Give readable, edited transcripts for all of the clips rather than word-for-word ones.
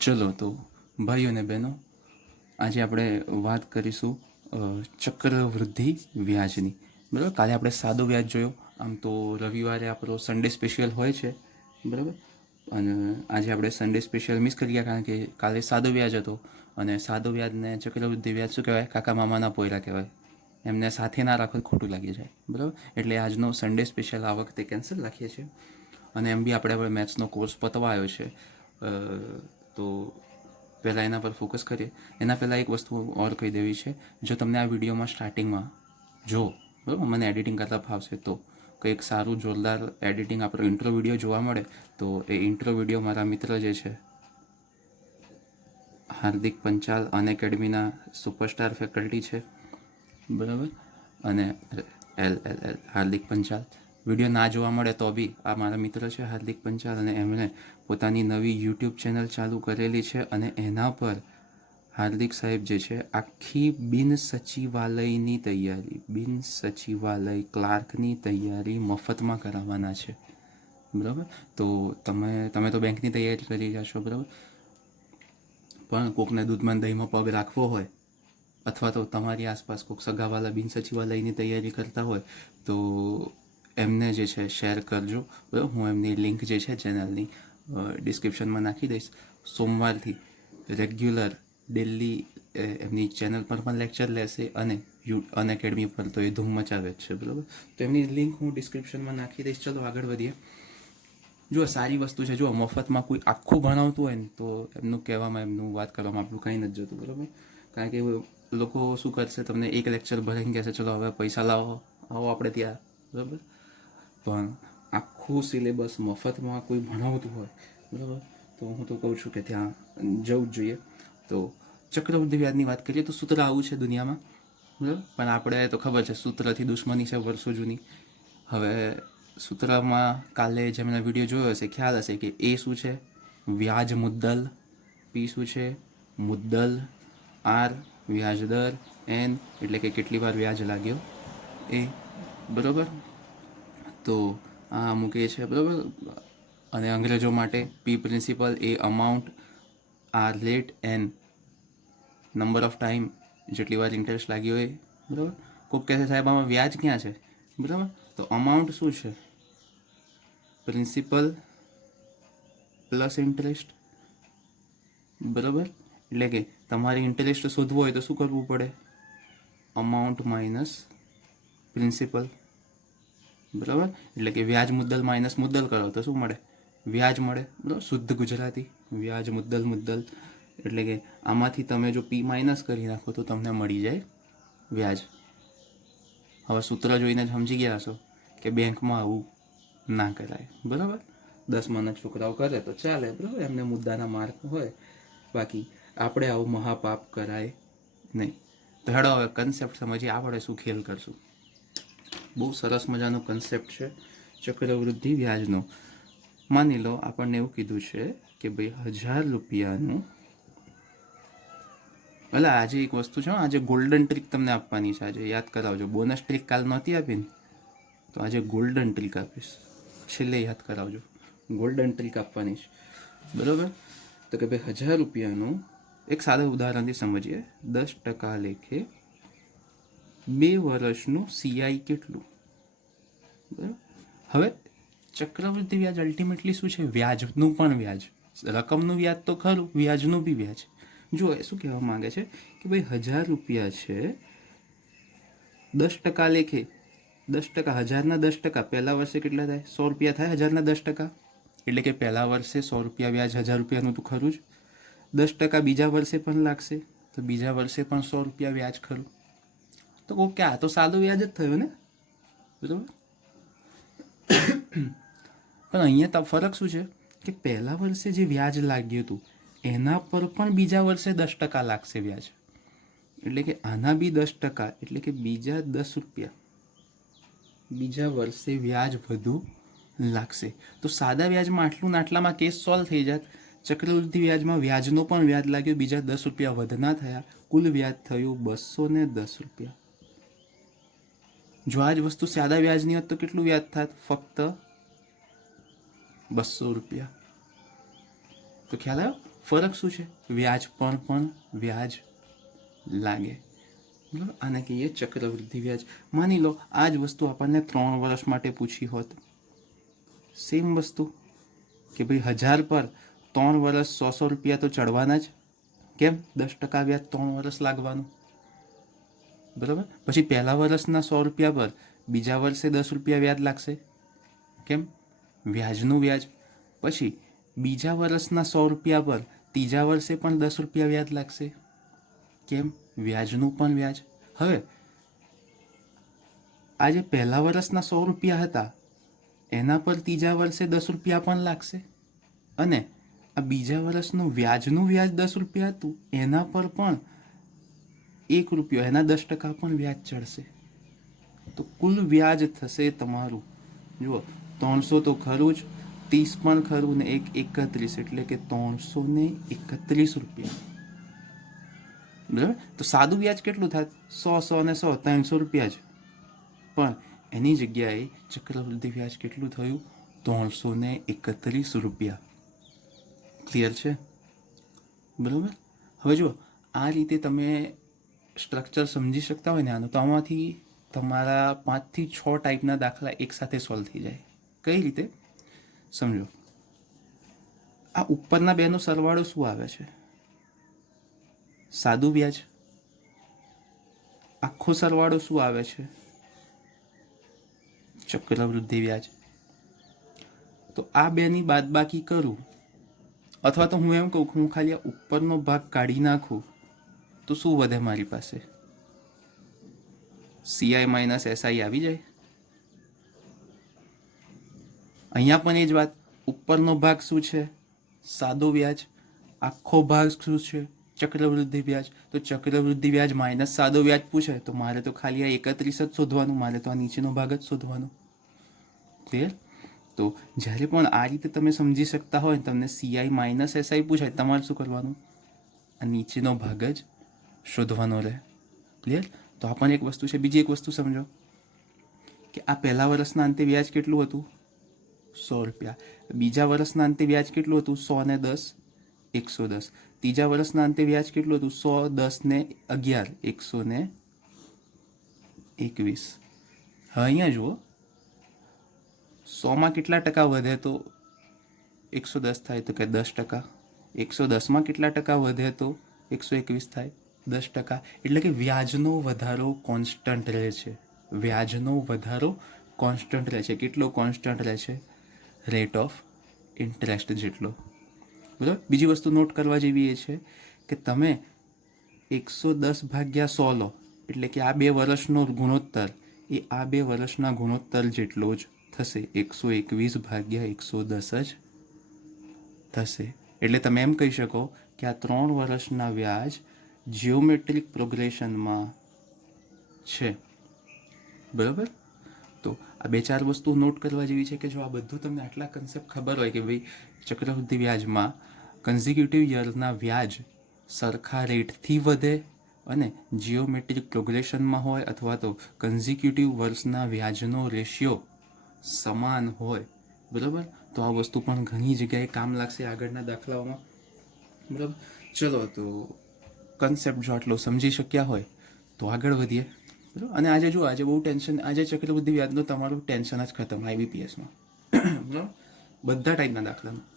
ચલો તો ભાઈઓ અને બહેનો, આજે આપણે વાત કરીશું ચક્રવૃદ્ધિ વ્યાજની. બરાબર, કાલે આપણે સાદો વ્યાજ જોયો. આમ તો રવિવારે આપણો સન્ડે સ્પેશિયલ હોય છે, બરાબર, અને આજે આપણે સન્ડે સ્પેશિયલ મિસ કરી ગયા કારણ કે કાલે સાદો વ્યાજ હતો. અને સાદો વ્યાજને ચક્રવૃદ્ધિ વ્યાજ શું કહેવાય? કાકા મામાના પોયરા કહેવાય. એમને સાથે ના રાખો ખોટું લાગી જાય, બરાબર. એટલે આજનો સન્ડે સ્પેશિયલ આ વખતે કેન્સલ રાખીએ છીએ. અને એમ બી આપણે હવે મેથ્સનો કોર્સ પતવા આવ્યો છે, તો પહેલાં એના પર ફોકસ કરીએ. એના પહેલાં એક વસ્તુ ઓર કહી દેવી છે. જો તમને આ વિડીયોમાં સ્ટાર્ટિંગમાં જો બરાબર મને એડિટિંગ કરતાં ફાવશે તો કંઈક સારું જોરદાર એડિટિંગ આપણો ઇન્ટ્રો વિડીયો જોવા મળે તો એ ઇન્ટ્રો વિડીયો મારા મિત્ર જે છે હાર્દિક પંચાલ અનએકેડમીના સુપરસ્ટાર ફેકલ્ટી છે, બરાબર, અને એલ હાર્દિક પંચાલ. વિડીયો ના જોવા મળે તો બી આ મારા મિત્ર છે હાર્દિક પંચાલ, અને એમણે પોતાની નવી યુટ્યુબ ચેનલ ચાલુ કરેલી છે. અને એના પર હાર્દિક સાહેબ જે છે આખી બિન સચિવાલય ક્લાર્કની તૈયારી મફતમાં કરાવવાના છે, બરાબર. તો તમે તો બેંકની તૈયારી કરી રહ્યા છો, બરાબર, પણ કોકને દૂધમાં દહીંમાં પગ રાખવો હોય અથવા તો તમારી આસપાસ કોઈક સગાવાલા બિન સચિવાલયની તૈયારી કરતા હોય તો એમને જે છે શેર કરજો, બરાબર. હું એમની લિંક જે છે ચેનલની ડિસ્ક્રિપ્શનમાં નાખી દઈશ. સોમવારથી રેગ્યુલર ડેલી એમની ચેનલ પર પણ લેક્ચર લેશે અને અનએકેડમી પર તો એ ધૂમ મચાવે જ છે, બરાબર. તો એમની લિંક હું ડિસ્ક્રિપ્શનમાં નાખી દઈશ. ચલો આગળ વધીએ. જો સારી વસ્તુ છે. જો મફતમાં કોઈ આખું ભણાવતું હોય ને તો એમનું કહેવામાં એમનું વાત કરવામાં આપણું કંઈ નથી જતું, બરાબર. કારણ કે લોકો શું કરશે, તમને એક લેક્ચર ભરીને કહેશે ચલો હવે પૈસા લાવો, આવો આપણે ત્યાં, બરાબર. પણ આખું સિલેબસ મફતમાં કોઈ ભણાવતું હોય, બરાબર, તો હું તો કહું છું કે ત્યાં જવું જ જોઈએ. તો ચક્રવૃદ્ધિ વ્યાજની વાત કરીએ તો સૂત્ર આવું છે દુનિયામાં, બરાબર. પણ આપણે તો ખબર છે સૂત્રથી દુશ્મની છે વર્ષો જૂની. હવે સૂત્રમાં કાલે જેમણે વિડીયો જોયો હશે ખ્યાલ હશે કે એ શું છે? વ્યાજ મુદ્દલ. પી શું છે? મુદ્દલ. આર વ્યાજ દર. એન એટલે કે કેટલી વાર વ્યાજ લાગ્યો એ, બરાબર. તો આ અમુક એ છે, બરાબર. અને અંગ્રેજો માટે P principal, A amount, R rate, N number of time જેટલી વાર ઇન્ટરેસ્ટ લાગ્યો હોય, બરાબર. કોઈક કહે છે સાહેબ આમાં વ્યાજ ક્યાં છે, બરાબર. તો અમાઉન્ટ શું છે? પ્રિન્સિપલ પ્લસ ઇન્ટરેસ્ટ, બરાબર. એટલે કે તમારે ઇન્ટરેસ્ટ શોધવો હોય તો શું કરવું પડે? અમાઉન્ટ માઇનસ પ્રિન્સિપલ, બરાબર. એટલે કે વ્યાજ મુદ્દલ માઇનસ મુદ્દલ કરો તો શું મળે? વ્યાજ મળે, બરાબર. શુદ્ધ ગુજરાતી વ્યાજ મુદ્દલ. એટલે કે આમાંથી તમે જો પી માઇનસ કરી નાખો તો તમને મળી જાય વ્યાજ. હવે સૂત્ર જોઈને જ સમજી ગયા હશો કે બેંકમાં આવું ના કરાય, બરાબર. 10માના છોકરાઓ કરે તો ચાલે, બરાબર, એમને મુદ્દાના માર્ક હોય. બાકી આપણે આવું મહાપાપ કરાય નહીં. તો હેડો હવે કન્સેપ્ટ સમજીએ, આપણે શું ખેલ કરશું. બહુ સરસ મજાનો કન્સેપ્ટ છે ચક્રવૃદ્ધિ વ્યાજનો. માની લો આપણને એવું કીધું છે કે ભાઈ 1000 રૂપિયાનું, એટલે આજે એક વસ્તુ છે, આજે ગોલ્ડન ટ્રીક તમને આપવાની છે. આજે યાદ કરાવજો. બોનસ ટ્રીક કાલ નહોતી આપીને તો આજે ગોલ્ડન ટ્રીક આપીશ. છેલ્લે યાદ કરાવજો, ગોલ્ડન ટ્રીક આપવાની છે, બરાબર. તો કે ભાઈ 1000 રૂપિયાનું એક સાદા ઉદાહરણથી સમજીએ. 10% લેખે 2 વર્ષનું સીઆઈ કેટલું, બરાબર. હવે ચક્રવૃદ્ધિ વ્યાજ અલ્ટિમેટલી શું છે? વ્યાજનું પણ વ્યાજ. રકમનું વ્યાજ તો ખરું, વ્યાજનું બી વ્યાજ. જો એ શું કહેવા માંગે છે કે ભાઈ 1000 રૂપિયા છે, 10% લેખે 10%, 1000ના 10%, પહેલા વર્ષે કેટલા થાય? 100 રૂપિયા થાય 1000ના 10%. એટલે કે પહેલા વર્ષે 100 રૂપિયા વ્યાજ 1000 રૂપિયાનું તો ખરું જ. 10% બીજા વર્ષે પણ લાગશે તો બીજા વર્ષે પણ 100 રૂપિયા વ્યાજ ખરું. તો ઓકે, આ તો સાદું વ્યાજ જ થયું ને, બરાબર. પણ અહીંયા ફરક શું છે કે પહેલા વર્ષે જે વ્યાજ લાગ્યું હતું એના પર પણ બીજા વર્ષે 10% લાગશે વ્યાજ. એટલે કે આના બી 10%, એટલે કે બીજા 10 રૂપિયા બીજા વર્ષે વ્યાજ વધુ લાગશે. તો સાદા વ્યાજમાં આટલું આટલામાં કેસ સોલ્વ થઈ જાત. ચક્રવૃદ્ધિ વ્યાજમાં વ્યાજનો પણ વ્યાજ લાગ્યો, બીજા 10 રૂપિયા વધના થયા, કુલ વ્યાજ થયું 210 રૂપિયા. જો આ જ વસ્તુ સાદા વ્યાજની હોત તો કેટલું વ્યાજ થાત? ફક્ત 200 રૂપિયા. તો ખ્યાલ આવ્યો? ફરક શું છે? વ્યાજ પર પણ વ્યાજ લાગે, બરાબર. આને કહીએ ચક્રવૃદ્ધિ વ્યાજ. માની લો આ જ વસ્તુ આપણને 3 વર્ષ માટે પૂછી હોત, સેમ વસ્તુ કે ભાઈ 1000 પર 3 વર્ષ 100 રૂપિયા તો ચડવાના જ. કેમ? 10% વ્યાજ 3 વર્ષ લાગવાનું, બરાબર. પછી પહેલા વર્ષના 100 રૂપિયા પર બીજા વર્ષે 10 રૂપિયા વ્યાજ લાગશે. કેમ? વ્યાજનું વ્યાજ. પછી બીજા વર્ષના 100 રૂપિયા પર ત્રીજા વર્ષે પણ 10 રૂપિયા વ્યાજ લાગશે. કેમ? વ્યાજનું પણ વ્યાજ. હવે આ જે પહેલા વર્ષના 100 રૂપિયા હતા એના પર ત્રીજા વર્ષે 10 રૂપિયા પણ લાગશે, અને આ બીજા વર્ષનું વ્યાજનું વ્યાજ 10 રૂપિયા હતું એના પર પણ 1 રૂપિયો, એના 10% પણ વ્યાજ ચડશે. તો કુલ વ્યાજ થશે તમારું, જુઓ, 300 તો ખરું જ, 30 પણ ખરું ને 31, એટલે કે 331 રૂપિયા, બરાબર. તો સાદું વ્યાજ કેટલું થાય? 100 ને 100 300 રૂપિયા જ. પણ એની જગ્યાએ ચક્રવૃદ્ધિ વ્યાજ કેટલું થયું? 331 રૂપિયા. ક્લિયર છે? બરાબર. હવે જુઓ, આ રીતે તમે સ્ટ્રક્ચર સમજી શકતા હોય ને આનું, તો આમાંથી તમારા 5 થી 6 ટાઈપના દાખલા એકસાથે સોલ્વ થઈ જાય. કઈ રીતે? સમજો, આ ઉપરના બેનો સરવાળો શું આવે છે? સાદું વ્યાજ. આખો સરવાળો શું આવે છે? ચક્રવૃદ્ધિ વ્યાજ. તો આ બેની બાદબાકી કરું, અથવા તો હું એમ કહું કે હું ખાલી આ ઉપરનો ભાગ કાઢી નાખું તો શું વધે મારી પાસે? CI માઇનસ SI આવી જાય. અહીંયા પણ એ જ વાત, ઉપરનો ભાગ શું છે? સાદો વ્યાજ. આખો ભાગ શું છે? ચક્રવૃદ્ધિ વ્યાજ. તો ચક્રવૃદ્ધિ વ્યાજ માઇનસ સાદો વ્યાજ પૂછે તો મારે તો ખાલી આ 31 જ શોધવાનું, મારે તો આ નીચેનો ભાગ જ શોધવાનો. ક્લિયર? તો જ્યારે પણ આ રીતે તમે સમજી શકતા હોય, તમને CI માઇનસ SI પૂછાય, તમારે શું કરવાનું? આ નીચેનો ભાગ જ શોધવાનો રહે. ક્લિયર? તો આ પણ એક વસ્તુ છે. બીજી એક વસ્તુ સમજો કે આ પહેલા વર્ષના અંતે વ્યાજ કેટલું હતું? 100 રૂપિયા. બીજા વર્ષના અંતે વ્યાજ કેટલું હતું? 100 ને 10 110. ત્રીજા વર્ષના અંતે વ્યાજ કેટલું હતું? 100 10 ને 11 121. હવે અહીંયા જુઓ, 100માં કેટલા ટકા વધે તો 110 થાય? તો કે 10%. 110માં કેટલા ટકા વધે તો 121 થાય? 10%. એટલે કે વ્યાજનો વધારો કોન્સ્ટન્ટ રહે છે. વ્યાજનો વધારો કોન્સ્ટન્ટ રહે છે. કેટલો કોન્સ્ટન્ટ રહે છે? રેટ ઓફ ઇન્ટરેસ્ટ જેટલો. બરાબર. બીજી વસ્તુ નોટ કરવા જેવી એ છે કે તમે 110 ભાગ્યા 100 લો એટલે કે આ 2 વર્ષનો ગુણોત્તર એ આ 2 વર્ષના ગુણોત્તર જેટલો જ થશે. 121 ભાગ્યા 110 જ થશે. એટલે તમે એમ કહી શકો કે આ 3 વર્ષના વ્યાજ જિયોમેટ્રિક પ્રોગ્રેશનમાં છે. બરાબર. તો આ 2-4 વસ્તુ નોટ કરવા જેવી છે કે જો આ બધું તમને આટલા કન્સેપ્ટ ખબર હોય કે ભાઈ ચક્રવૃદ્ધિ વ્યાજમાં કન્ઝિક્યુટિવ યરના વ્યાજ સરખા રેટથી વધે અને જિયોમેટ્રિક પ્રોગ્રેશનમાં હોય, અથવા તો કન્ઝિક્યુટિવ વર્ષના વ્યાજનો રેશિયો સમાન હોય, બરાબર. તો આ વસ્તુ પણ ઘણી જગ્યાએ કામ લાગશે આગળના દાખલાઓમાં. બરાબર. ચલો, તો કન્સેપ્ટ જો આટલો સમજી શક્યા હોય તો આગળ વધીએ. બરાબર. અને આજે જો આજે બહુ ટેન્શન, આજે ચક્રવૃદ્ધિ વ્યાજનો તમારું ટેન્શન જ ખતમ IBPSમાં. બરાબર. બધા ટાઈપના દાખલામાં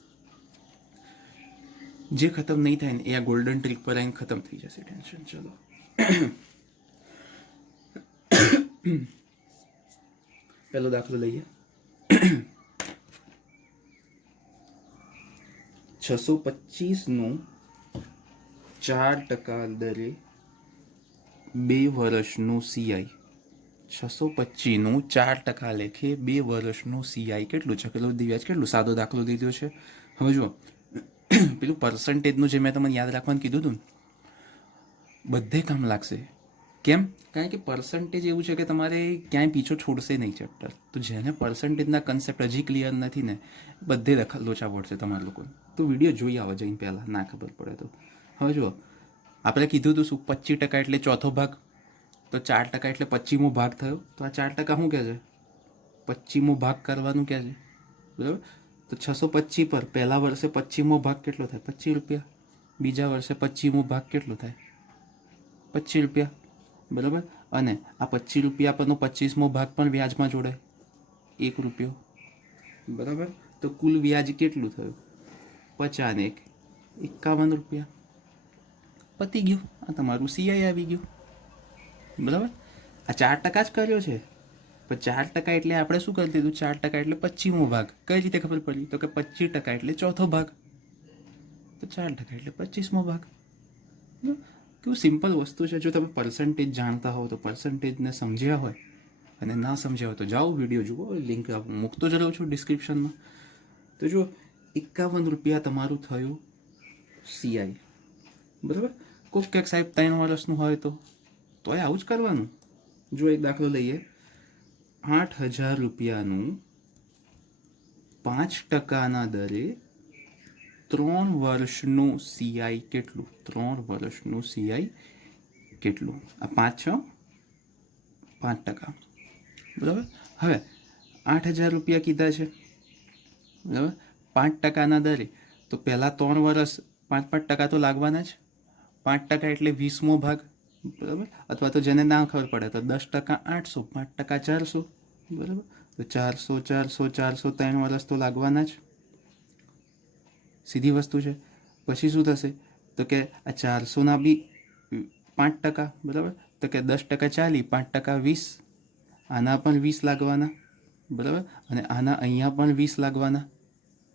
જે ખતમ નહીં થાય ને એ આ ગોલ્ડન ટ્રીક પર આવીને ખતમ થઈ જશે ટેન્શન. ચલો, પહેલો દાખલો લઈએ. 625નું 4% દરે 2 વર્ષનું CI. 625નું 4% લેખે 2 વર્ષનું CI કેટલું? ચક્રવૃદ્ધિ વ્યાજ કેટલું? સાદો દાખલો દીધો છે. હવે જુઓ, પેલું પર્સન્ટેજનું જે મેં તમને યાદ રાખવાનું કીધું હતું ને, બધે કામ લાગશે. કેમ? કારણ કે પર્સન્ટેજ એવું છે કે તમારે ક્યાંય પીછો છોડશે નહીં ચેપ્ટર. તો જેને પર્સન્ટેજના કન્સેપ્ટ હજી ક્લિયર નથી ને, બધે લોચા પડશે તમારા લોકોને. તો વિડીયો જોઈ આવો જઈને પહેલાં, ના ખબર પડે તો. હવે જુઓ, આપણે કીધું હતું શું? 25% એટલે ચોથો ભાગ. તો 4% એટલે 25મો ભાગ થયો. તો આ 4% શું કહે છે? 25મો ભાગ કરવાનું કહે છે. બરાબર. તો 625 પર પહેલા વર્ષે 25મો ભાગ કેટલો થાય? 25 રૂપિયા. બીજા વર્ષે 25મો ભાગ કેટલો થાય? 25 રૂપિયા, બરાબર. અને આ 25 રૂપિયા પરનો 25મો ભાગ પણ વ્યાજમાં જોડાય, 1 રૂપિયો, બરાબર. તો કુલ વ્યાજ કેટલું થયું? 50 ને 51 રૂપિયા. પતી ગયું, આ તમારું સીઆઈ આવી ગયું, બરાબર. આ 4% જ કર્યો છે, પણ 4% એટલે આપણે શું કરી દીધું? 4% એટલે 25મો ભાગ. કઈ રીતે ખબર પડી? તો કે 25% એટલે ચોથો ભાગ, તો 4% એટલે 25મો ભાગ. કેવું સિમ્પલ વસ્તુ છે. જો તમે પર્સન્ટેજ જાણતા હો તો પર્સન્ટેજને સમજ્યા હોય, અને ના સમજ્યા હોય તો જાઓ વિડીયો જુઓ, લિંક મૂકતો જ રહું છું ડિસ્ક્રિપ્શનમાં. તો જો 51 રૂપિયા તમારું થયું સીઆઈ, બરાબર. કોક કંઈક સાહેબ 3 વર્ષનું હોય તોય આવું જ કરવાનું. જો એક દાખલો લઈએ, 8,000 રૂપિયાનું 5%ના દરે 3 વર્ષનું સીઆઈ કેટલું? 3 વર્ષનું સીઆઈ કેટલું? આ 5 6 5%, બરાબર. હવે 8,000 રૂપિયા કીધા છે, બરાબર. 5%ના દરે, તો પહેલાં 3 વર્ષ 5% તો લાગવાના જ. 5% એટલે 20મો ભાગ, બરાબર. અથવા તો જેને ના ખબર પડે તો 10% 800, 5% 400, બરાબર. તો 400 400 400 3 વર્ષ તો લાગવાના જ, સીધી વસ્તુ છે. પછી શું થશે? તો કે આ 400ના બી 5%, બરાબર. તો કે 10% 40, 5% 20, આના પણ 20 લાગવાના, બરાબર. અને આના અહીંયા પણ 20 લાગવાના,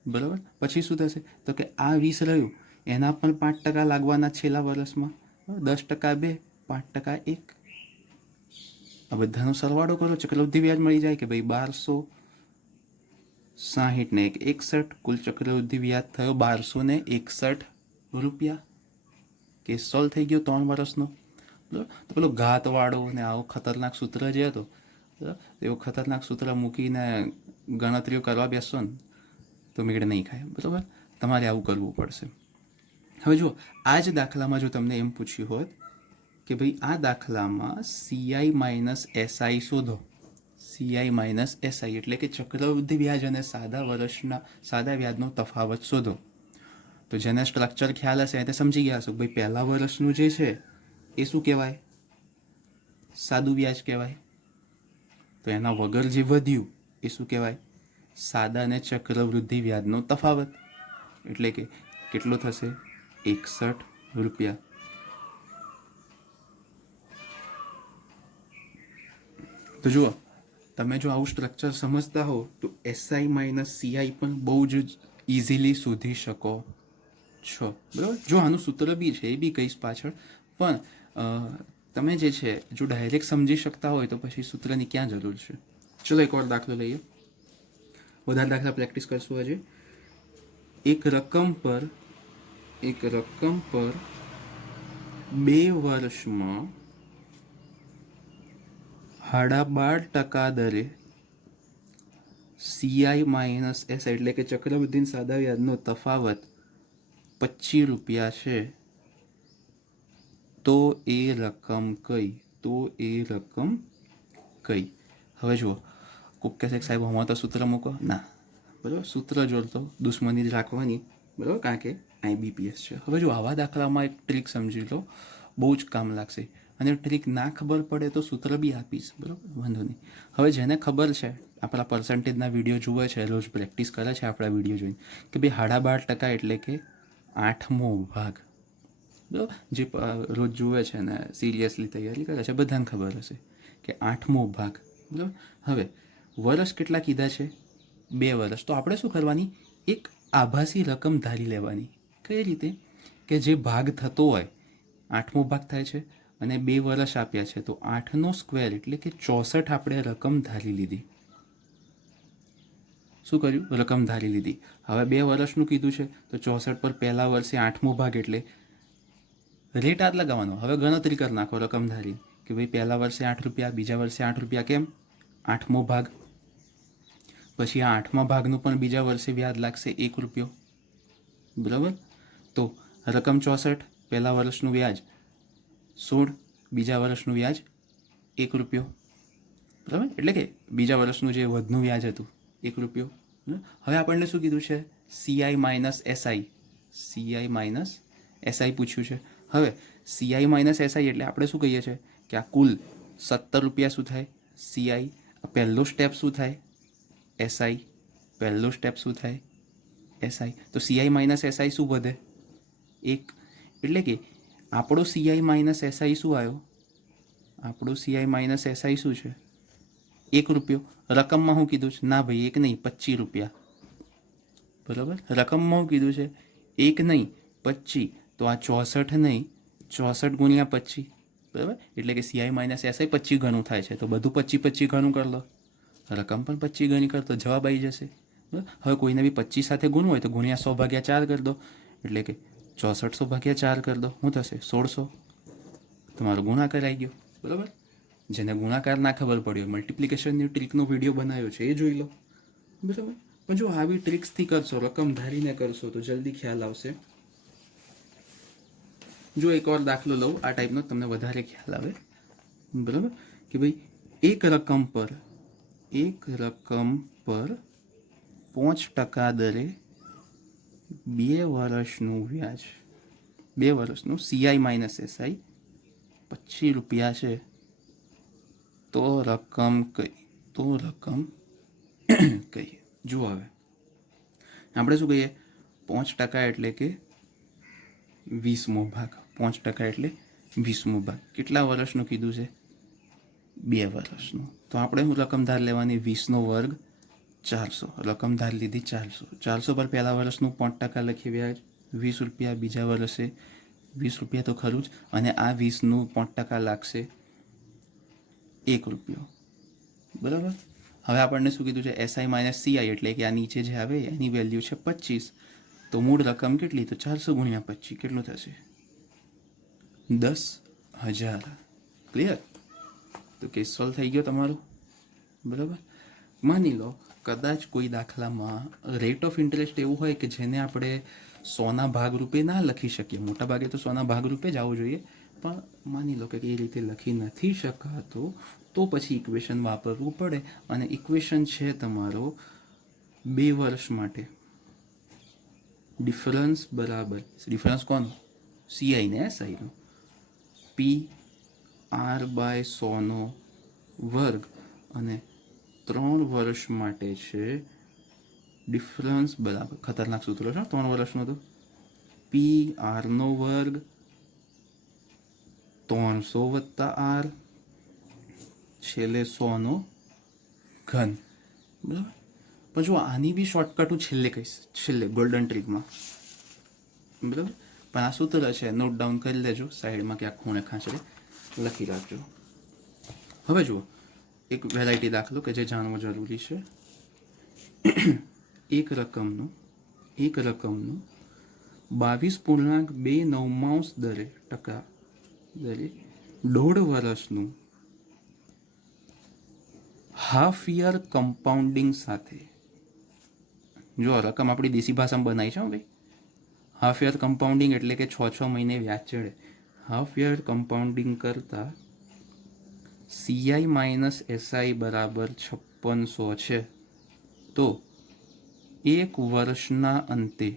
બરાબર. પછી શું થશે? તો કે આ 20 રહ્યું, એના પણ 5% લાગવાના છેલ્લા વર્ષમાં, 10% 2, 5% 1. આ બધાનો સરવાળો કરો, ચક્રવૃદ્ધિ વ્યાજ મળી જાય કે ભાઈ 1260 ને 61, કુલ ચક્રવૃદ્ધિ વ્યાજ થયો 1261 રૂપિયા. કેસ સોલ્વ થઈ ગયો 3 વર્ષનો, બરાબર. તો પેલો ઘાતવાળો ને આવો ખતરનાક સૂત્ર જે હતો, બરાબર, એવું ખતરનાક સૂત્ર મૂકીને ગણતરીઓ કરવા બેસશો ને તો મેળ નહીં ખાય, બરાબર. તમારે આવું કરવું પડશે. હવે જુઓ, આ જ દાખલામાં જો તમને એમ પૂછ્યું હોત કે ભાઈ આ દાખલામાં સીઆઈ માઇનસ એસઆઈ શોધો, સીઆઈ માઇનસ એસઆઈ એટલે કે ચક્રવૃદ્ધિ વ્યાજ અને સાદા વ્યાજનો તફાવત શોધો, તો જેને સ્ટ્રક્ચર ખ્યાલ હશે એને સમજી ગયા હશો ભાઈ પહેલા વર્ષનું જે છે એ શું કહેવાય? સાદું વ્યાજ કહેવાય. તો એના વગર જે વધ્યું એ શું કહેવાય? સાદા અને ચક્રવૃદ્ધિ વ્યાજનો તફાવત. એટલે કે કેટલો થશે? 61 રૂપિયા. તો જુઓ, તમે જો આવું સ્ટ્રક્ચર સમજતા હો તો એસઆઈ માઇનસ સીઆઈ પણ બહુ જ ઇઝીલી શોધી શકો છો, બરાબર. જો આનું સૂત્ર બી છે એ બી કહીશ પાછળ, પણ તમે જે છે જો ડાયરેક્ટ સમજી શકતા હોય તો પછી સૂત્રની ક્યાં જરૂર છે. ચલો એક વાર દાખલો લઈએ, વધારે દાખલા પ્રેક્ટિસ કરશું હજી. એક રકમ પર 2 વર્ષમાં 12.5% દરે સીઆઈ માઇનસ એસ એટલે કે ચક્રવૃદ્ધિ સાદા વ્યાજનો તફાવત 25 રૂપિયા છે, તો એ રકમ કઈ? હવે જુઓ, કોક કહેશે સાહેબ આમાં તો સૂત્ર મૂકો, ના, બરાબર. સૂત્ર જોડતો દુશ્મની જ રાખવાની, બરાબર, કારણ કે આઈબીપીએસ છે. હવે જો આવા દાખલામાં એક ટ્રીક સમજી લો, બહુ જ કામ લાગશે. અને ટ્રીક ના ખબર પડે તો સૂત્ર બી આપીશ, બરાબર, વાંધો નહીં. હવે જેને ખબર છે, આપણા પર્સન્ટેજના વિડીયો જુએ છે, રોજ પ્રેક્ટિસ કરે છે આપણા વિડીયો જોઈને, કે ભાઈ 12.5% એટલે કે 8મો ભાગ, બરાબર. જે રોજ જુએ છે ને સિરિયસલી તૈયારી કરે છે બધાને ખબર હશે કે 8મો ભાગ, બરાબર. હવે વર્ષ કેટલા કીધા છે? 2 વર્ષ. તો આપણે શું કરવાની? એક આભાસી રકમ ધારી લેવાની. કઈ રીતે? કે જે ભાગ થતો હોય, 8મો ભાગ થાય છે અને 2 વર્ષ આપ્યા છે, તો 8નો સ્ક્વેર એટલે કે 64 આપણે રકમ ધારી લીધી. શું કર્યું? રકમ ધારી લીધી. હવે 2 વર્ષનું કીધું છે તો 64 પર પહેલા વર્ષે 8મો ભાગ એટલે રેટ આ જ લગાવવાનો. હવે ગણતરી કરી નાખો રકમ ધારી કે ભાઈ પહેલા વર્ષે 8 રૂપિયા, બીજા વર્ષે 8 રૂપિયા, કેમ? 8મો ભાગ. પછી આ 8મા ભાગનું પણ બીજા વર્ષે વ્યાજ લાગશે 1 રૂપિયો, બરાબર. તો રકમ 64, પહેલા વર્ષનું વ્યાજ 16, બીજા વર્ષનું વ્યાજ 1 રૂપિયો, બરાબર. એટલે કે બીજા વર્ષનું જે વધનું વ્યાજ હતું 1 રૂપિયો. હવે આપણને શું કીધું છે? CI minus SI, CI minus SI પૂછ્યું છે. હવે સીઆઈ માઇનસ એસઆઈ એટલે આપણે શું કહીએ છીએ કે આ કુલ 17 રૂપિયા શું થાય સીઆઈ. પહેલો સ્ટેપ શું થાય એસઆઈ. પહેલો સ્ટેપ શું થાય એસઆઈ. તો સીઆઈ માઇનસ એસઆઈ શું વધે 1. એટલે કે આપણો સીઆઈ માઇનસ એસઆઈ શું આવ્યો? આપણો સીઆઈ માઇનસ એસઆઈ શું છે? 1 રૂપિયો. રકમમાં શું કીધું છે? ના ભાઈ 1 નહીં 25 રૂપિયા. બરાબર. રકમમાં શું કીધું છે? 1 નહીં 25. તો આ 64 નહીં 64 ગુણ્યા 25. બરાબર. એટલે કે સીઆઈ માઇનસ એસઆઈ 25 ગણું થાય છે. તો બધું 25 ગણું કરી લો. રકમ પણ 25 ગણી કરતો જવાબ આવી જશે. બરાબર. હવે કોઈને બી 25 સાથે ગુણવું હોય તો ગુણ્યા 100/4 કરી દો. એટલે કે 6400/4 કરી દો. શું થશે? 1600. તમારો ગુણાકાર આવી ગયો. બરાબર. જેને ગુણાકાર ના ખબર પડી હોય મલ્ટિપ્લિકેશનની ટ્રીકનો વિડીયો બનાવ્યો છે એ જોઈ લો. બરાબર. પણ જો આવી ટ્રિક્સથી કરશો, રકમ ધારીને કરશો તો જલ્દી ખ્યાલ આવશે. જો એક વાર દાખલો લઉં આ ટાઈપનો, તમને વધારે ખ્યાલ આવે. બરાબર. કે ભાઈ એક રકમ પર 5% દરે 2 વર્ષનું વ્યાજ, 2 વર્ષનું સીઆઈ માઇનસ એસઆઈ 25 રૂપિયા છે. તો રકમ કઈ? કહીએ. જુઓ હવે આપણે શું કહીએ? 5% એટલે કે 20મો ભાગ. 5% એટલે 20મો ભાગ. કેટલા વર્ષનું કીધું છે? 2 વર્ષનું. તો આપણે શું રકમ ધાર લેવાની? 20નો વર્ગ 400. રકમ ધાર લીધી 400. 400 પર પહેલા વર્ષનું 5% લખી વ્યાજ 20 રૂપિયા. બીજા વર્ષે 20 રૂપિયા તો ખરું જ. અને આ 20નું 5% લાગશે 1 રૂપિયો. બરાબર. હવે આપણને શું કીધું છે? એસઆઈ માઇનસ સીઆઈ એટલે કે આ નીચે જે આવે એની વેલ્યુ છે 25. તો મૂળ રકમ કેટલી? તો 400 ગુણ્યા 25 કેટલું થશે? 10,000. ક્લિયર? તો કેસ સોલ્વ થઈ ગયો તમારો. બરાબર. માની લો કદાચ કોઈ દાખલામાં રેટ ઓફ ઇન્ટરેસ્ટ એવું હોય કે જેને આપણે 100ના ભાગરૂપે ના લખી શકીએ. મોટા ભાગે તો 100ના ભાગરૂપે જ આવવું જોઈએ, પણ માની લો કે એ રીતે લખી નથી શકાતું તો પછી ઇક્વેશન વાપરવું પડે. અને ઇક્વેશન છે તમારો 2 વર્ષ માટે ડિફરન્સ બરાબર, ડિફરન્સ કોનો? સીઆઈ ને એસઆઈનો. PR/100નો વર્ગ અને 3 વર્ષ માટે છે ડિફરન્સ બરાબર, ખતરનાક સૂત્રો છે 3 વર્ષનો તો PR/નો વર્ગ 300 + R છેલ્લે 100નો ઘન. બરાબર. પણ જો આની બી શોર્ટકટ હું છેલ્લે કહીશ, છેલ્લે ગોલ્ડન ટ્રીકમાં. બરાબર. પણ આ સૂત્ર છે, નોટ ડાઉન કરી લેજો, સાઈડમાં ક્યાંક ખૂણે ખાંચડે લખી રાખજો. હવે જુઓ એક વેરાયટી દાખલો કે જે જાણવો જરૂરી છે. એક રકમનું 22.29 દરે 1.5 વર્ષનું હાફ યર કમ્પાઉન્ડિંગ સાથે, જો રકમ આપણી દેશી ભાષામાં બનાવી છે ભાઈ. હાફ યર કમ્પાઉન્ડિંગ એટલે કે 6 મહિને વ્યાજ ચડે. હાફ યર કમ્પાઉન્ડિંગ કરતા સીઆઈ માઇનસ એસઆઈ બરાબર 5600 છે. તો 1 વર્ષના અંતે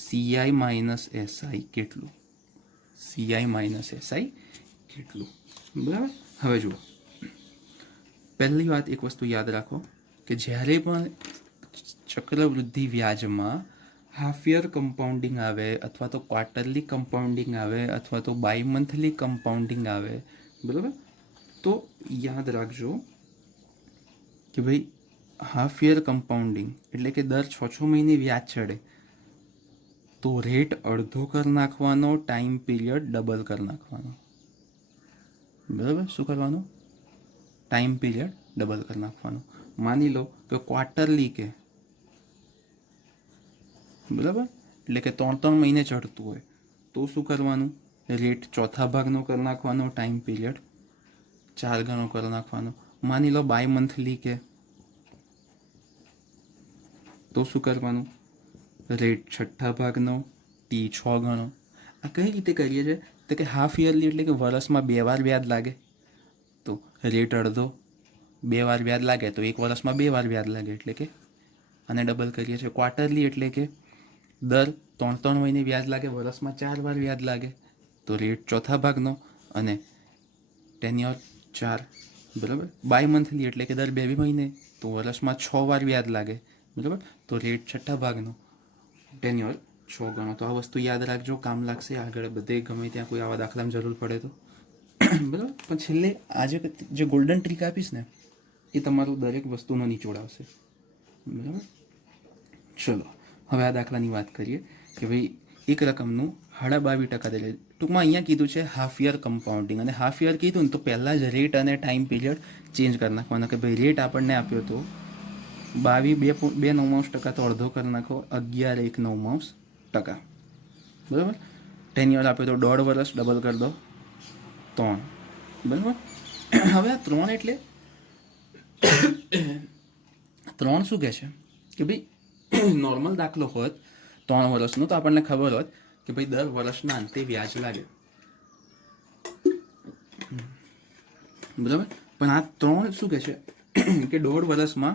સીઆઈ માઇનસ એસઆઈ કેટલું? બરાબર. હવે જુઓ, પહેલી વાત એક વસ્તુ યાદ રાખો કે જ્યારે પણ ચક્રવૃદ્ધિ વ્યાજમાં હાફ યર કમ્પાઉન્ડિંગ આવે અથવા તો ક્વાર્ટરલી કમ્પાઉન્ડિંગ આવે અથવા તો બાય મંથલી કમ્પાઉન્ડિંગ આવે, બરાબર, તો યાદ રાખજો કે ભાઈ હાફ યર કમ્પાઉન્ડિંગ એટલે કે દર 6 મહિને વ્યાજ ચડે તો રેટ અડધો કરી નાખવાનો, ટાઈમ પીરિયડ ડબલ કરી નાખવાનો. બરાબર. શું કરવાનું? ટાઈમ પીરિયડ ડબલ કરી નાખવાનો. માની લો કે ક્વાર્ટરલી કે, બરાબર, એટલે કે 3 મહિને ચડતું હોય તો શું કરવાનું? રેટ ચોથા ભાગનો કરી નાખવાનો, ટાઈમ પીરિયડ 4 ગણો કરી નાખવાનો. માની લો બાય મંથલી કે તો શું કરવાનું? રેટ છઠ્ઠા ભાગનો T 6 ગણો. આ કઈ રીતે કરીએ છીએ? તો કે હાફ યરલી એટલે કે વર્ષમાં 2 વાર વ્યાજ લાગે તો રેટ અડધો, 2 વાર વ્યાજ લાગે તો 1 વર્ષમાં 2 વાર વ્યાજ લાગે એટલે કે અને ડબલ કરીએ છીએ. ક્વાર્ટરલી એટલે કે દર 3 મહિને વ્યાજ લાગે, વર્ષમાં 4 વાર વ્યાજ લાગે, તો રેટ ચોથા ભાગનો. અને ટેન્યોર 4, બરાબર. બાય મંથલી એટલે કે દર 2 મહિને, તો વર્ષમાં 6 વાર વ્યાજ લાગે, બરાબર, તો રેટ છઠ્ઠા ભાગનો, ટેન્યોર 6 ગણો. તો આ વસ્તુ યાદ રાખજો, કામ લાગશે આગળ બધે ગમે ત્યાં કોઈ આવા દાખલામાં જરૂર પડે તો. બરાબર. પણ છેલ્લે આજે જે ગોલ્ડન ટ્રીક આપીશ ને એ તમારું દરેક વસ્તુનો નિચોડ આવશે, બરાબર. ચલો હવે આ દાખલાની વાત કરીએ કે ભાઈ એક રકમનું 22% દરે, ટૂંકમાં અહીંયા કીધું છે હાફ યર કમ્પાઉન્ડિંગ, અને હાફ યર કીધું ને તો પહેલાં જ રેટ અને ટાઈમ પીરિયડ ચેન્જ કરી નાખવાનો કે ભાઈ રેટ આપણને આપ્યો તો 22.299%, તો અડધો કરી નાખો 11.199%, બરાબર. ટેન્યોર આપ્યો તો 1.5 વર્ષ, ડબલ કરી દો 3, બરાબર. હવે આ 3 એટલે 3 શું કહે છે કે ભાઈ નોર્મલ દાખલો હોત 3 વર્ષનો તો આપણને ખબર હોત કે ભાઈ દર વર્ષના અંતે વ્યાજ લાગે, બરાબર. પણ આ 3 શું કહે છે કે 1.5 વર્ષમાં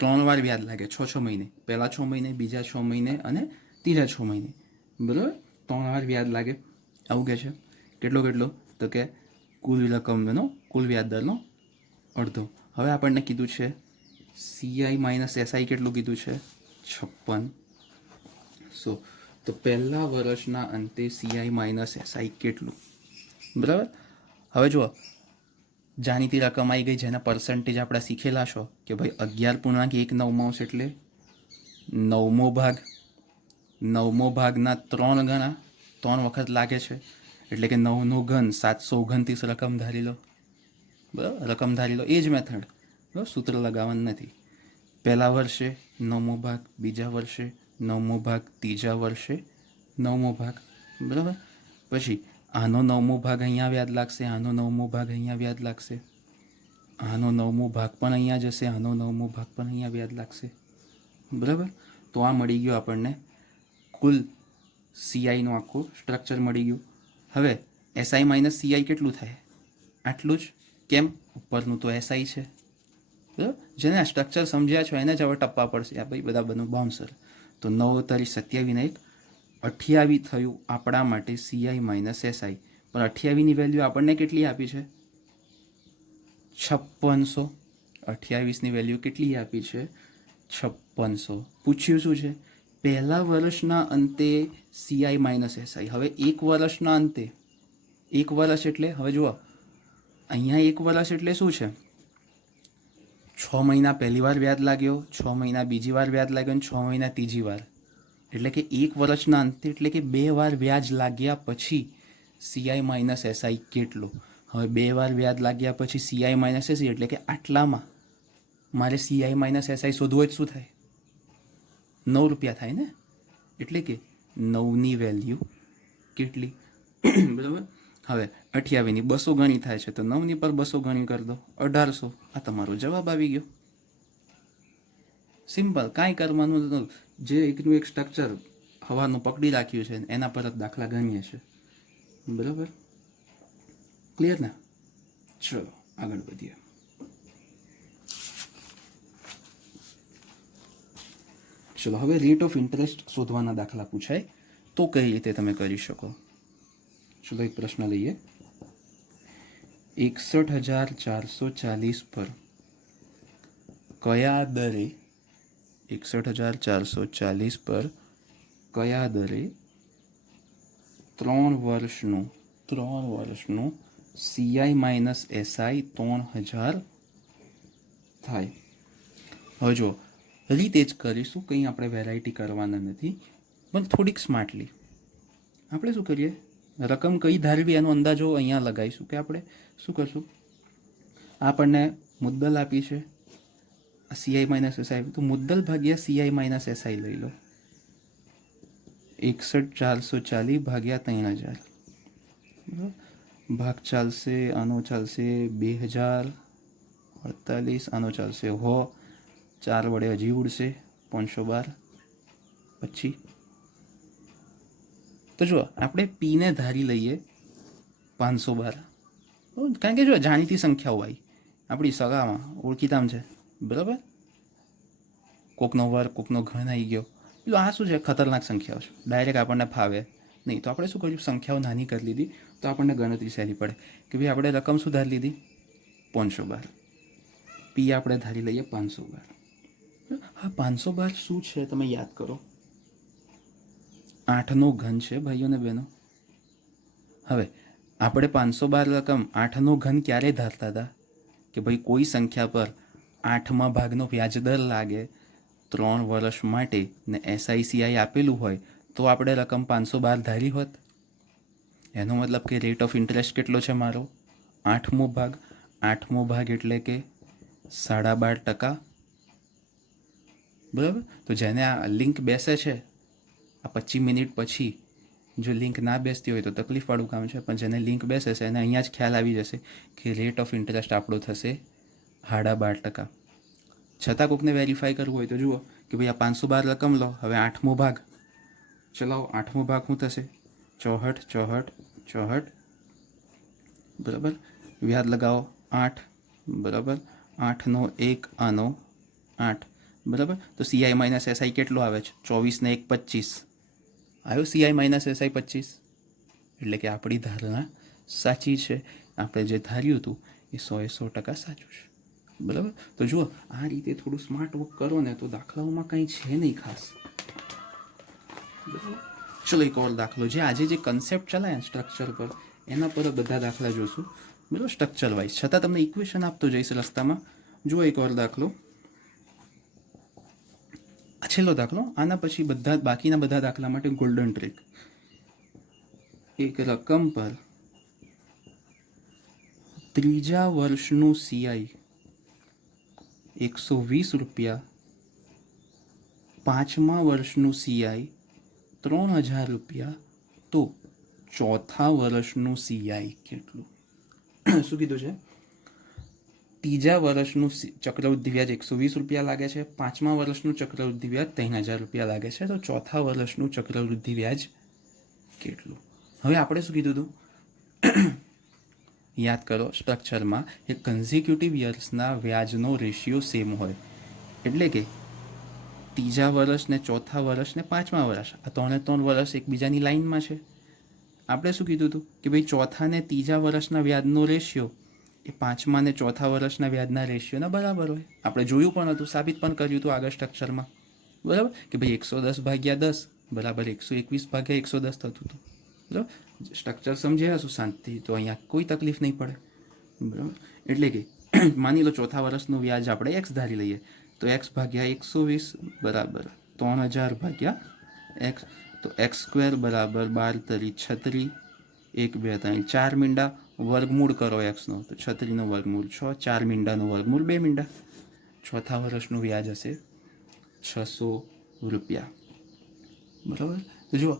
3 વાર વ્યાજ લાગે, 6 મહિને, પહેલા 6 મહિને, બીજા 6 મહિને અને ત્રીજા 6 મહિને, બરાબર. 3 વાર વ્યાજ લાગે આવું કહે છે. કેટલો તો કે કુલ રકમનો કુલ વ્યાજ દરનો અડધો. હવે આપણને કીધું છે CI માઇનસ SI કેટલું કીધું છે 5600. તો પહેલા વર્ષના અંતે CI માઇનસ SI કેટલું, બરાબર. હવે જુઓ જાણીતી રકમ આવી ગઈ જેના પર્સન્ટેજ આપણે શીખેલા છો કે ભાઈ 11.199 એટલે 9મો ભાગ, 9મો ભાગના 3 ગણા, 3 વખત લાગે છે એટલે કે 9નો ઘન 729 રકમ ધારી લો, બરાબર. રકમ ધારી લો, એ જ મેથડ, બરાબર, સૂત્ર લગાવવાનું નથી. પહેલા વર્ષે 9મો ભાગ, બીજા વર્ષે 9મો ભાગ, ત્રીજા વર્ષે 9મો ભાગ, બરાબર. પછી આનો 9મો ભાગ અહીંયા વ્યાજ લાગશે, આનો 9મો ભાગ અહીંયા વ્યાજ લાગશે, આનો 9મો ભાગ પણ અહીંયા જશે, આનો 9મો ભાગ પણ અહીંયા વ્યાજ લાગશે, બરાબર. તો આ મળી ગયું આપણને કુલ CIનું આખું સ્ટ્રક્ચર મળી ગયું. હવે SI માઇનસ CI કેટલું થાય? આટલું જ. કેમ? ઉપરનું તો SI છે, બરાબર. જેને આ સ્ટ્રક્ચર સમજ્યા છો એને જ હવે ટપ્પા પડશે આ ભાઈ બધા બનું બાઉન્સર. તો 9 તારી 27 ને 1 28 થયું આપણા માટે CI માઇનસ SI. પણ 28ની વેલ્યુ આપણને કેટલી આપી છે? 5600. 28ની વેલ્યુ કેટલી આપી છે? 5600. પૂછ્યું શું છે? પહેલા વર્ષના અંતે CI માઇનસ SI. હવે એક વર્ષના અંતે, એક વર્ષ એટલે હવે જુઓ અહીંયા એક વર્ષ એટલે શું છે? 6 મહિના પહેલી વાર વ્યાજ લાગ્યો, 6 મહિના બીજી વાર વ્યાજ લાગ્યો અને 6 મહિના ત્રીજી વાર, એટલે કે એક વર્ષના અંતે એટલે કે 2 વાર વ્યાજ લાગ્યા પછી CI માઇનસ SI કેટલું? હવે 2 વાર વ્યાજ લાગ્યા પછી CI માઇનસ SI એટલે કે આટલામાં મારે CI માઇનસ SI શોધવો જ શું થાય? 9 રૂપિયા થાય ને. એટલે કે 9ની વેલ્યુ કેટલી? બરાબર. હવે 28ની 200 ગણી થાય છે તો 9ની પર 200 ગણી કરી દો 1800. આ તમારો જવાબ આવી ગયો. સિમ્પલ, કાંઈ કરવાનું નથી. જે એકનું એક સ્ટ્રક્ચર હવાનું પકડી રાખ્યું છે એના પર જ દાખલા ગણીએ છે, બરાબર. ક્લિયર ને? ચલો આગળ વધીએ. ચલો હવે રેટ ઓફ ઇન્ટરેસ્ટ શોધવાના દાખલા પૂછાય તો કઈ રીતે તમે કરી શકો? ચલો એક પ્રશ્ન લઈએ. 61,440 પર કયા દરે 61,440 પર કયા દરે 3 વર્ષનું CI માઇનસ SI 3000 થાય? હવે જો રીતે જ કરીશું, કંઈ આપણે વેરાયટી કરવાના નથી, પણ થોડીક સ્માર્ટલી આપણે શું કરીએ, રકમ કઈ ધારવી એનો અંદાજો અહીંયા લગાવીશું. કે આપણે શું કરશું, આપણને મુદ્દલ આપી છે આ CI માઇનસ SI, તો મુદ્દલ ભાગ્યા CI માઇનસ SI લઈ લો. 61,440 ભાગ્યા 3000, ભાગ ચાલશે, આનો ચાલશે 2048, આનો ચાલશે 4 વડે હજી ઉડશે 512. પછી તો જો આપણે પીને ધારી લઈએ 512, કારણ કે જો જાણીતી સંખ્યાઓ આવી આપણી સગામાં ઓળખીતામ છે, બરાબર. કોકનો વર્ગ કોકનો ઘન આવી ગયો, એટલે આ શું છે ખતરનાક સંખ્યાઓ છે, ડાયરેક્ટ આપણને ફાવે નહીં. તો આપણે શું કર્યું, સંખ્યાઓ નાની કરી લીધી તો આપણને ગણતરી સહેલી પડે કે ભાઈ આપણે રકમ શું ધારી લીધી 512, પી આપણે ધારી લઈએ 512. હા 512 શું છે તમે યાદ કરો, 8નો ઘન છે ભાઈઓ ને બહેનો. હવે આપણે 512 રકમ 8નો ઘન ક્યારે ધારતા હતા કે ભાઈ કોઈ સંખ્યા પર 8મા ભાગનો વ્યાજ દર લાગે 3 વર્ષ માટે ને SICI આપેલું હોય તો આપણે રકમ 512 ધારી હોત. એનો મતલબ કે રેટ ઓફ ઇન્ટરેસ્ટ કેટલો છે મારો 8મો ભાગ, 8મો ભાગ એટલે કે 12.5%. બરાબર. તો જેને આ લિંક બેસે છે આ 25 મિનિટ પછી જો લિંક ના બેસતી હોય તો તકલીફવાળું કામ છે, પણ જેને લિંક બેસે છે એને અહીંયા જ ખ્યાલ આવી જશે કે રેટ ઓફ ઇન્ટરેસ્ટ આપણો થશે 12.5%. છતાં કોઈકને વેરીફાઈ કરવું હોય તો જુઓ કે ભાઈ આ 512 રકમ લો, હવે 8મો ભાગ ચલાવો, 8મો ભાગ શું થશે 64, 64, 64. બરાબર. વ્યાજ લગાવો 8, બરાબર. 8નો 1 આનો 8, બરાબર. તો CI માઇનસ SI કેટલો આવે છે 24 ને 1 25 આવ્યો, CI માઇનસ SI 25. એટલે કે આપણી ધારણા સાચી છે, આપણે જે ધાર્યું હતું એ 100% સાચું છે. બરાબર. તો જુઓ આ રીતે થોડું સ્માર્ટ વર્ક કરો ને તો દાખલાઓમાં કંઈ છે નહીં ખાસ. બરાબર. ચલો એક ઓર દાખલો, જે આજે જે કન્સેપ્ટ ચલાય સ્ટ્રક્ચર પર એના પર બધા દાખલા જોશું. બરાબર, સ્ટ્રક્ચર વાઇઝ, છતાં તમને ઇક્વેશન આપતો જઈશ રસ્તામાં. જુઓ એક ઓર દાખલો, આ છેલ્લો દાખલો, આના પછી બધા બાકીના બધા દાખલા માટે ગોલ્ડન ટ્રીક. એક રકમ પર 3જા વર્ષનું CI 120 રૂપિયા, 5મા વર્ષનું CI 3000 રૂપિયા, તો ચોથા વર્ષનું CI કેટલું? શું કીધું છે? ત્રીજા વર્ષનું ચક્રવૃદ્ધિ વ્યાજ 120 રૂપિયા લાગે છે, 5મા વર્ષનું ચક્રવૃદ્ધિ વ્યાજ 3000 રૂપિયા લાગે છે, તો ચોથા વર્ષનું ચક્રવૃદ્ધિ વ્યાજ કેટલું? હવે આપણે શું કીધું હતું યાદ કરો, સ્ટ્રક્ચરમાં એ કન્ઝિક્યુટિવ યર્સના વ્યાજનો રેશિયો સેમ હોય, એટલે કે ત્રીજા વર્ષ ને ચોથા વર્ષ ને 5મા વર્ષ, આ 3 વર્ષ એકબીજાની લાઇનમાં છે. આપણે શું કીધું હતું કે ભાઈ ચોથા ને ત્રીજા વર્ષના વ્યાજનો રેશિયો એ 5મા ને ચોથા વર્ષના વ્યાજના રેશિયોના બરાબર હોય. આપણે જોયું પણ હતું, સાબિત પણ કર્યું હતું આગળ સ્ટ્રક્ચરમાં. બરાબર, કે ભાઈ 110 ભાગ્યા 10 બરાબર 121 ભાગ્યા 110 થતું હતું. બરાબર, સ્ટ્રક્ચર સમજ્યા હશું શાંતિ, તો અહીંયા કોઈ તકલીફ નહીં પડે. બરાબર, એટલે કે માની લો ચોથા વર્ષનું વ્યાજ આપણે x ધારી લઈએ, તો x ભાગ્યા 120 બરાબર 3000 ભાગ્યા x, તો x² બરાબર 12 તરી 36, 1 2 3 4 મીંડા, વર્ગમૂળ કરો xનો, તો 36નો વર્ગમૂળ 6, 4 મીંડાનો વર્ગમૂળ 2 મીંડા. ચોથા વર્ષનું વ્યાજ હશે 600 રૂપિયા. બરાબર. તો જુઓ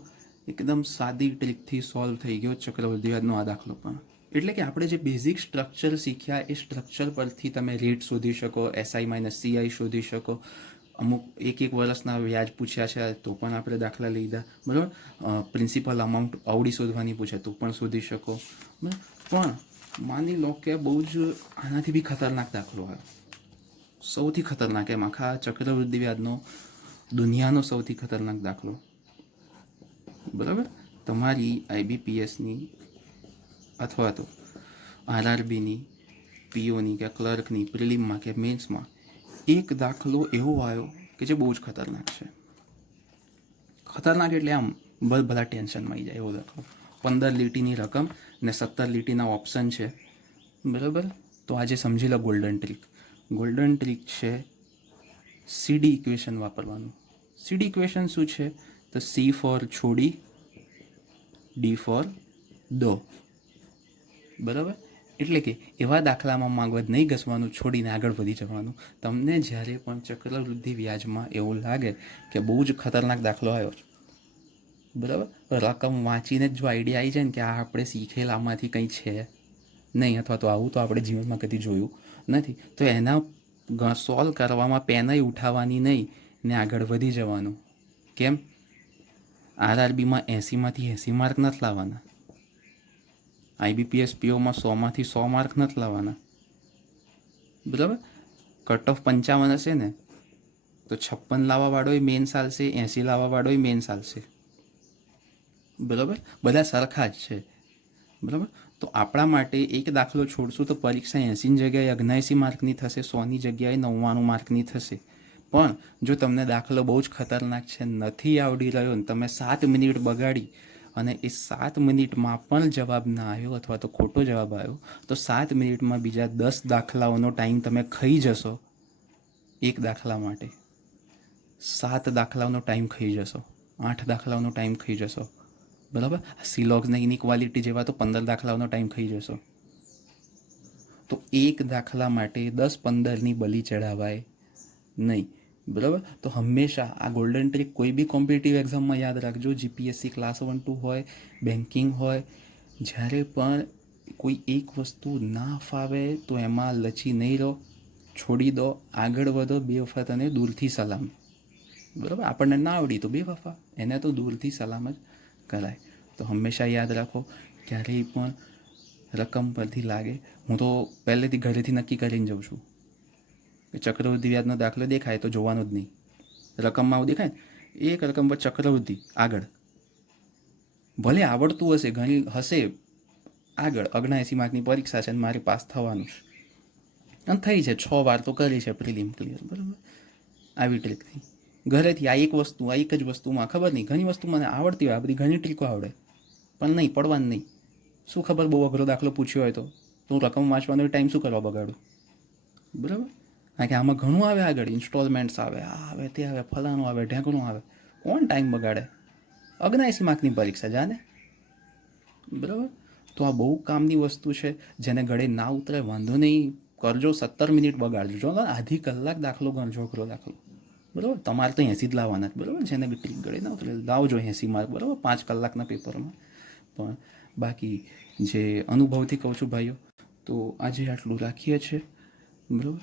એકદમ સાદી ટ્રીકથી સોલ્વ થઈ ગયો ચક્રવૃદ્ધિ વ્યાજનો આ દાખલો પણ. એટલે કે આપણે જે બેઝિક સ્ટ્રક્ચર શીખ્યા એ સ્ટ્રક્ચર પરથી તમે રેટ શોધી શકો, SI માઇનસ CI શોધી શકો. અમુક એક વર્ષના વ્યાજ પૂછ્યા છે તો પણ આપણે દાખલા લીધા. બરાબર, પ્રિન્સિપલ અમાઉન્ટ અવળી શોધવાની પૂછે તો પણ શોધી શકો. બરાબર, પણ માની લો કે બહુ જ આનાથી બી ખતરનાક દાખલો આવ્યો, સૌથી ખતરનાક, એમ આખા ચક્રવૃદ્ધિ વ્યાજનો દુનિયાનો સૌથી ખતરનાક દાખલો. બરાબર, તમારી IBPSની અથવા તો RRBની, POની કે ક્લર્કની પ્રિલિમમાં કે મેન્સમાં એક દાખલો એવો આવ્યો કે જે બહુ જ ખતરનાક છે. ખતરનાક એટલે આમ બધા ટેન્શનમાં આવી જાય એવો દાખલો. 15 લીટીની રકમ ને 17 લીટીના ઓપ્શન છે. બરાબર, તો આજે સમજી લો ગોલ્ડન ટ્રીક. ગોલ્ડન ટ્રીક છે CD ઇક્વેશન વાપરવાનું. CD ઇક્વેશન શું છે? તો C ફોર છોડી, D ફોર દો. બરાબર, એટલે કે એવા દાખલામાં મગજ નહીં ઘસવાનું, છોડીને આગળ વધી જવાનું. તમને જ્યારે પણ ચક્રવૃદ્ધિ વ્યાજમાં એવું લાગે કે બહુ જ ખતરનાક દાખલો આવ્યો છે, બરાબર, રકમ વાંચીને જ જો આઈડિયા આવી જાય ને કે આ આપણે શીખેલામાંથી કંઈ છે નહીં, અથવા તો આવું તો આપણે જીવનમાં કદી જોયું નથી, તો એના સોલ્વ કરવામાં પેનય ઉઠાવવાની નહીં ને આગળ વધી જવાનું. કેમ? RRBમાં 80માંથી 80 માર્ક નથી લાવવાના, IBPS POમાં 100માંથી 100 માર્ક નથી લાવવાના. બરાબર, કટ ઓફ 55 હશે ને તો 56 લાવવાવાળોય મેન ચાલશે, 80 લાવવાવાળોય મેન ચાલશે, બરાબર, બધા સરખા જ છે, બરાબર. તો આપણા માટે એક દાખલો છોડશું તો પરીક્ષા 80ની જગ્યાએ 79 માર્કની થશે, 100ની જગ્યાએ 99 માર્કની થશે. પણ જો તમને દાખલો બહુ જ ખતરનાક છે, નથી આવડી રહ્યો ને તમે 7 મિનિટ બગાડી અને એ 7 મિનિટમાં પણ જવાબ ના આવ્યો અથવા તો ખોટો જવાબ આવ્યો, તો 7 મિનિટમાં બીજા 10 દાખલાઓનો ટાઈમ તમે ખાઈ જશો. એક દાખલા માટે 7 દાખલાઓનો ટાઈમ ખાઈ જશો, 8 દાખલાઓનો ટાઈમ ખાઈ જશો, બરાબર. સિલોગ્સને ઇનઇક્વાલિટી જેવા તો 15 દાખલાઓનો ટાઈમ ખાઈ જશો. તો એક દાખલા માટે 10-15ની બલી ચડાવાય નહીં, બરાબર. તો હંમેશા આ ગોલ્ડન ટ્રીક કોઈ બી કોમ્પિટિટિવ એક્ઝામમાં યાદ રાખજો, જીપીએસસી ક્લાસ 1-2 હોય, બેન્કિંગ હોય, જ્યારે પણ કોઈ એક વસ્તુ ના ફાવે તો એમાં લચી નહીં રહો, છોડી દો, આગળ વધો, બેવફા અને દૂરથી સલામ, બરાબર. આપણને ના આવડી તો બેવફા, એને તો દૂરથી સલામ જ કરાય. તો હંમેશા યાદ રાખો, ક્યારેય પણ રકમ પરથી લાગે, હું તો પહેલેથી ઘરેથી નક્કી કરીને જાઉં છું કે ચક્રવૃદ્ધિ વ્યાજનો દાખલો દેખાય તો જોવાનો જ નહીં. રકમમાં આવું દેખાય ને એક રકમ પર ચક્રવૃદ્ધિ આગળ, ભલે આવડતું હશે, ઘણી હશે આગળ, 79 માર્કની પરીક્ષા છે અને મારે પાસ થવાનું છે અને થઈ છે, 6 વાર તો કરી છે પ્રિલિમ ક્લિયર, બરાબર. આવી ટ્રીકથી ઘરેથી આ એક વસ્તુ, આ એક જ વસ્તુમાં ખબર નહીં, ઘણી વસ્તુ મને આવડતી હોય, આ બધી ઘણી ટ્રીકો આવડે, પણ નહીં, પડવાનું નહીં. શું ખબર બહુ અઘરો દાખલો પૂછ્યો હોય તો હું રકમ વાંચવાનો ટાઈમ શું કરવા બગાડું, બરાબર. કારણ કે આમાં ઘણું આવે, આગળ ઇન્સ્ટોલમેન્ટ્સ આવે, આ આવે, તે આવે, ફલાણું આવે, ઢેંકણું આવે, કોણ ટાઈમ બગાડે? 79 માર્કની પરીક્ષા જાને, બરાબર. તો આ બહુ કામની વસ્તુ છે, જેને ગળે ના ઉતરે વાંધો નહીં, કરજો, 17 મિનિટ બગાડજો, જો આધી કલાક દાખલો ગણજો, અઘરો દાખલો, બરાબર. તમારે તો 80 જ લાવવાના જ, બરાબર. જેને ટ્રીક ગળે ના ઉતરે લાવજો 80 માર્ક, બરાબર, 5 કલાકના પેપરમાં. પણ બાકી જે અનુભવથી કહું છું ભાઈઓ, તો આજે આટલું રાખીએ છીએ, બરાબર.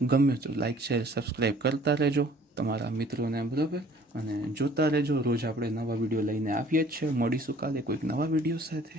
ગમે તો લાઈક શેર સબસ્ક્રાઈબ કરતા રહેજો તમારા મિત્રોને, બરાબર. અને જોતા રહેજો, રોજ આપણે નવા વિડીયો લઈને આવીએ જ છીએ. મળીશું કાલે કોઈક નવા વિડીયો સાથે.